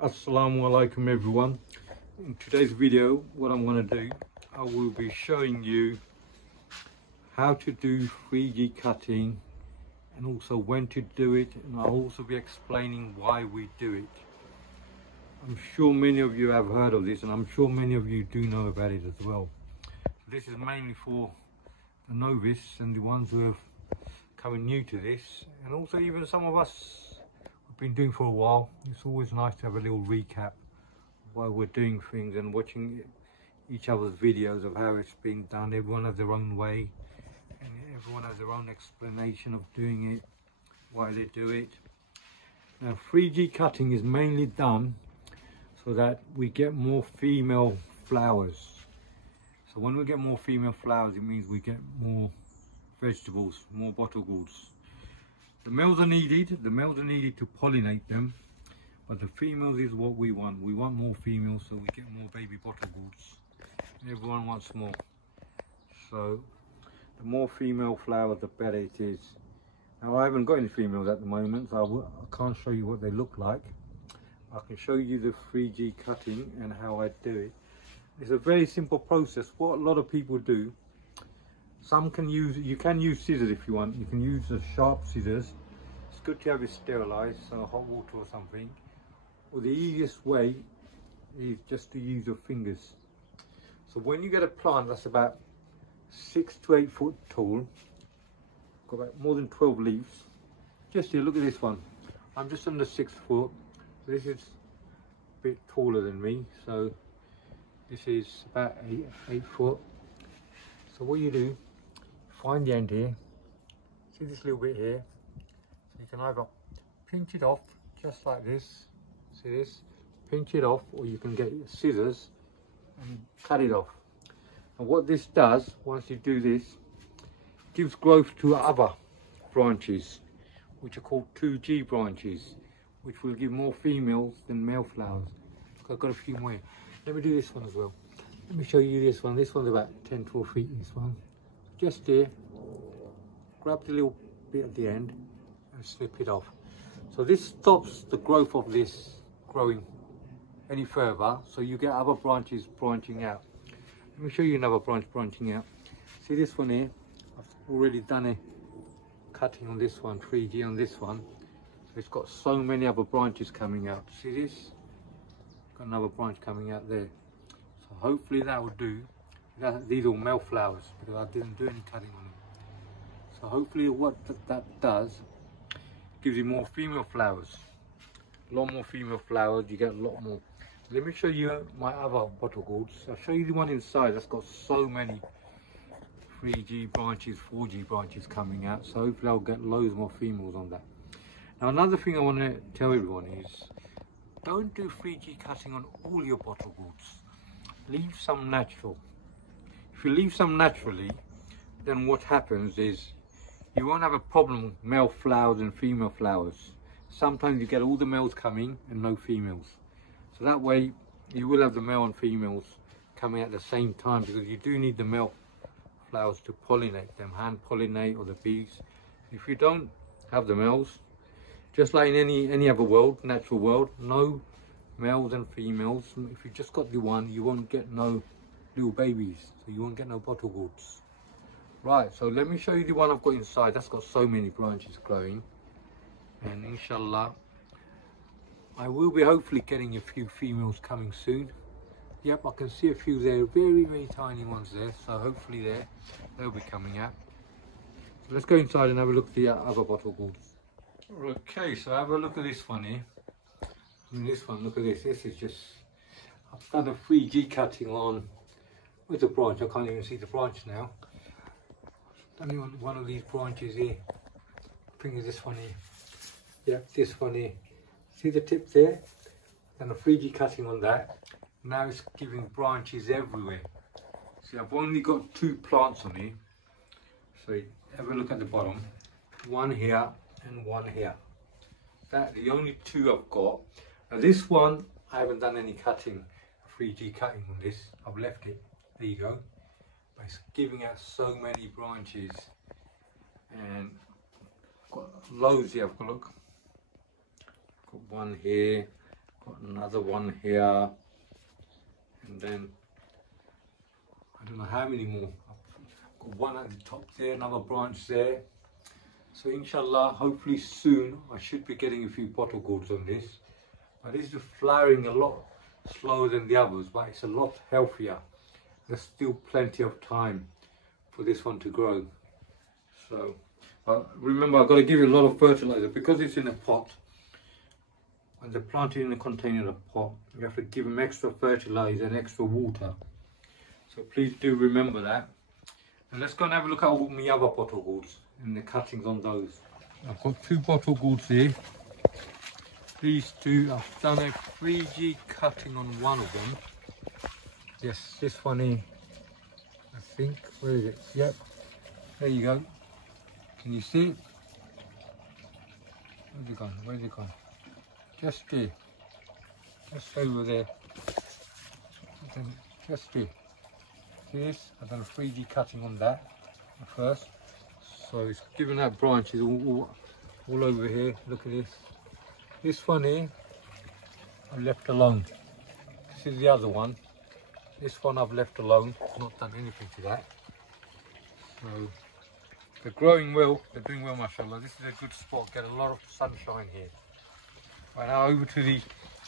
Assalamu alaikum everyone. In today's video, what I'm going to do, I will be showing you how to do 3G cutting and also when to do it, and I'll also be explaining why we do it. I'm sure many of you have heard of this, and I'm sure many of you do know about it as well. This is mainly for the novice and the ones who have coming new to this, and also even some of us been doing for a while. It's always nice to have a little recap while we're doing things and watching each other's videos of how it's being done. Everyone has their own way and everyone has their own explanation of doing it, why they do it. Now 3G cutting is mainly done so that we get more female flowers. So when we get more female flowers, it means we get more vegetables, more bottle gourds. The males are needed to pollinate them, but the females is what we want. We want more females so we get more baby bottle gourds. Everyone wants more. So the more female flowers, the better it is. Now I haven't got any females at the moment, so I can't show you what they look like. I can show you the 3G cutting and how I do it. It's a very simple process. What a lot of people do, you can use scissors if you want. You can use the sharp scissors. It's good to have it sterilized, so hot water or something. Or the easiest way is just to use your fingers. So when you get a plant that's about 6 to 8 foot tall, got about more than 12 leaves. Just here, look at this one. I'm just under 6 foot. This is a bit taller than me, so this is about 8 foot. So what you do, find the end here, see this little bit here, so you can either pinch it off just like this, see this, pinch it off, or you can get scissors and cut it off. And what this does, once you do this, gives growth to other branches, which are called 2G branches, which will give more females than male flowers. Look, I've got a few more here. Let me do this one as well. Let me show you this one. This one's about 10, 12 feet, this one. Just here, grab the little bit at the end and snip it off. So this stops the growth of this growing any further, so you get other branches branching out. Let me show you another branch branching out. See this one here? I've already done a cutting on this one, 3G on this one. So it's got so many other branches coming out. See this? Got another branch coming out there. So hopefully that will do. These are all male flowers because I didn't do any cutting on them. So hopefully what that does, gives you more female flowers. A lot more female flowers, you get a lot more. Let me show you my other bottle gourds. I'll show you the one inside that's got so many 3G branches, 4G branches coming out. So hopefully I'll get loads more females on that. Now another thing I want to tell everyone is, don't do 3G cutting on all your bottle gourds. Leave some natural. If you leave some naturally, then what happens is you won't have a problem with male flowers and female flowers. Sometimes you get all the males coming and no females. So that way you will have the male and females coming at the same time, because you do need the male flowers to pollinate them, hand pollinate, or the bees. If you don't have the males, just like in any other world, natural world, no males and females. If you just got the one, you won't get no little babies, so you won't get no bottle gourds. Right, so let me show you the one I've got inside. That's got so many branches growing, and inshallah I will be hopefully getting a few females coming soon. Yep, I can see a few there, very, very tiny ones there, so hopefully they'll be coming out. So let's go inside and have a look at the other bottle gourds. Okay, so have a look at this one here. And this one, look at this. This is just, I've done a 3G cutting on with the branch. I can't even see the branch now. I've done one of these branches here. I think it's this one here. Yeah, this one here. See the tip there? Done a 3G cutting on that. Now it's giving branches everywhere. See, I've only got 2 plants on here. So have a look at the bottom. One here and one here. That's the only 2 I've got. Now this one, I haven't done any cutting, 3G cutting on this. I've left it, there you go. But it's giving out so many branches, and I've got loads here. I've got, look, got one here, got another one here, and then I don't know how many more. I've got one at the top there, another branch there. So inshallah, hopefully soon I should be getting a few bottle gourds on this. But this is flowering a lot slower than the others, but it's a lot healthier. There's still plenty of time for this one to grow. So remember, I've got to give it a lot of fertilizer because it's in a pot. When they're planted in a container in a pot, you have to give them extra fertilizer and extra water. So please do remember that. And let's go and have a look at all my other bottle gourds and the cuttings on those. I've got 2 bottle gourds here. These 2, I've done a 3G cutting on one of them. Yes, this one here, I think. Where is it? Yep, there you go. Can you see it? Where's it gone? Where's it gone? Just there. Just over there. Just there. See this? I've done a 3D cutting on that first. So it's given that branches all over here. Look at this. This one here, I left alone. This is the other one. This one I've left alone. Not done anything to that. So they're growing well. They're doing well, mashallah. This is a good spot. Get a lot of sunshine here. Right, now over to the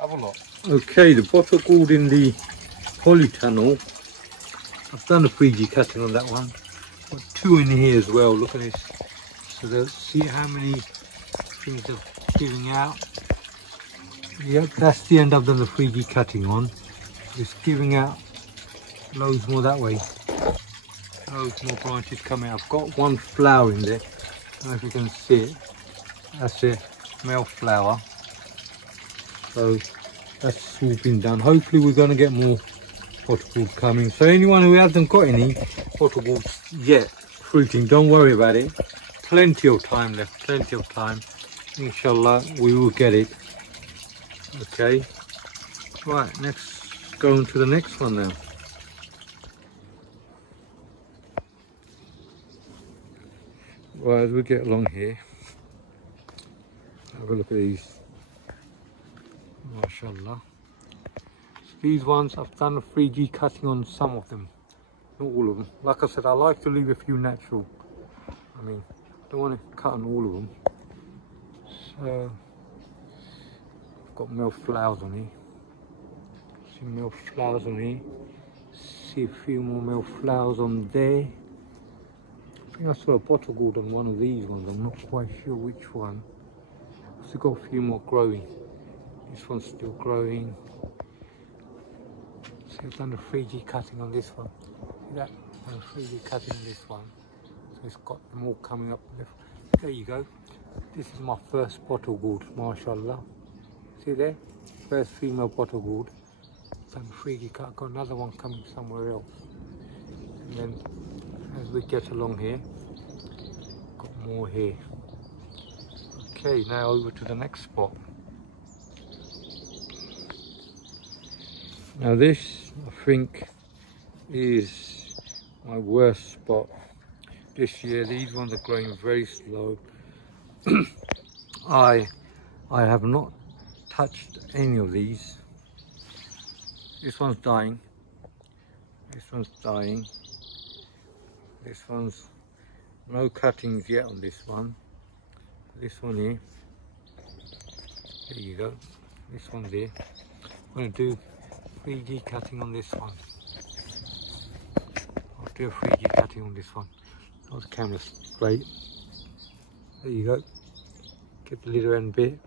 other lot. Okay, the bottle gourd in the polytunnel. I've done a 3D cutting on that one. Got 2 in here as well. Look at this. So they'll see how many things they're giving out. Yep, that's the end I've done the 3D cutting on. It's giving out loads more that way. Loads more branches coming out. I've got 1 flower in there. I don't know if you can see it. That's it, male flower. So that's all been done. Hopefully we're going to get more bottle gourds coming. So anyone who hasn't got any bottle gourds yet fruiting, don't worry about it. Plenty of time left, plenty of time. Inshallah, we will get it. Okay. Right, next, go on to the next one now. Right, as we get along here, have a look at these. MashaAllah. These ones, I've done a 3G cutting on some of them, not all of them. Like I said, I like to leave a few natural. I mean, I don't want to cut on all of them. So, I've got male flowers on here. See male flowers on here. See a few more male flowers on there. I think I saw a bottle gourd on one of these ones. I'm not quite sure which one. I've still got a few more growing. This one's still growing. So I've done a 3D cutting on this one. See that? I've done a 3D cutting on this one. So it's got them all coming up. There you go. This is my first bottle gourd, mashallah. See there? First female bottle gourd. Done 3D cut. Got another one coming somewhere else. And then as we get along here, got more here. Okay, now over to the next spot. Now this, I think, is my worst spot this year. These ones are growing very slow. I have not touched any of these. This one's dying. This one's dying. This one's no cuttings yet on this one. This one here. There you go. This one's here. I'm going to do 3D cutting on this one. I'll do a 3D cutting on this one. Oh, the camera's straight. There you go. Get the little end bit.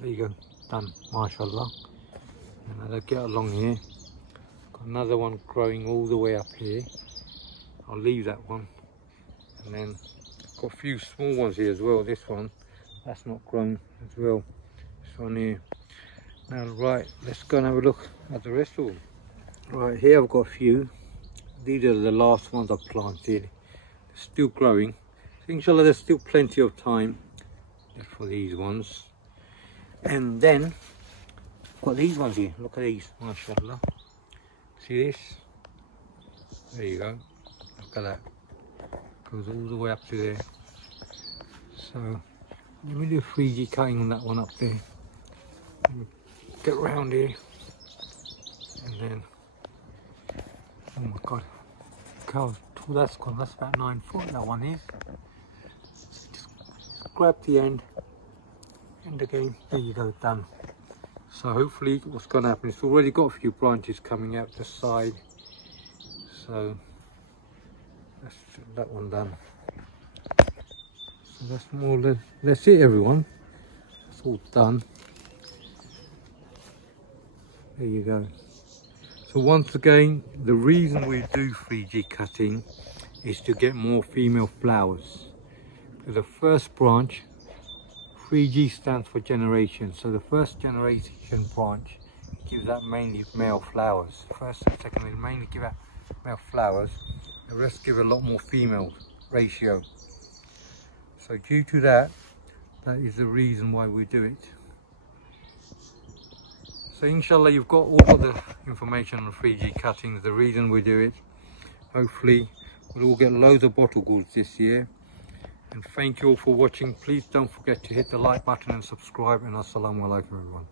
There you go. Done. MashaAllah. And I'll get along here. Got another one growing all the way up here. I'll leave that one. And then got a few small ones here as well. This one, that's not grown as well. This one here. Now, right, let's go and have a look at the rest of them. Right, here I've got a few. These are the last ones I've planted. They're still growing. So inshallah, there's still plenty of time for these ones. And then, I've got these ones here. Look at these, mashallah. See this? There you go. Look at that. Goes all the way up to there. So, let me do a 3D cutting on that one up there. get round here, and then, oh my god, look how tall that's gone. That's about 9 foot, that one is. Just grab the end, and again, there you go, done. So hopefully what's going to happen, it's already got a few branches coming out the side, so that's that one done. So that's more or less, that's it everyone, it's all done. There you go. So once again, the reason we do 3G cutting is to get more female flowers. For the first branch, 3G stands for generation, so the first generation branch gives out mainly male flowers. First and second will mainly give out male flowers, the rest give a lot more female ratio. So due to that, that is the reason why we do it. So inshallah you've got all of the information on 3G cuttings, the reason we do it. Hopefully we'll all get loads of bottle gourds this year. And thank you all for watching. Please don't forget to hit the like button and subscribe, and assalamu alaikum everyone.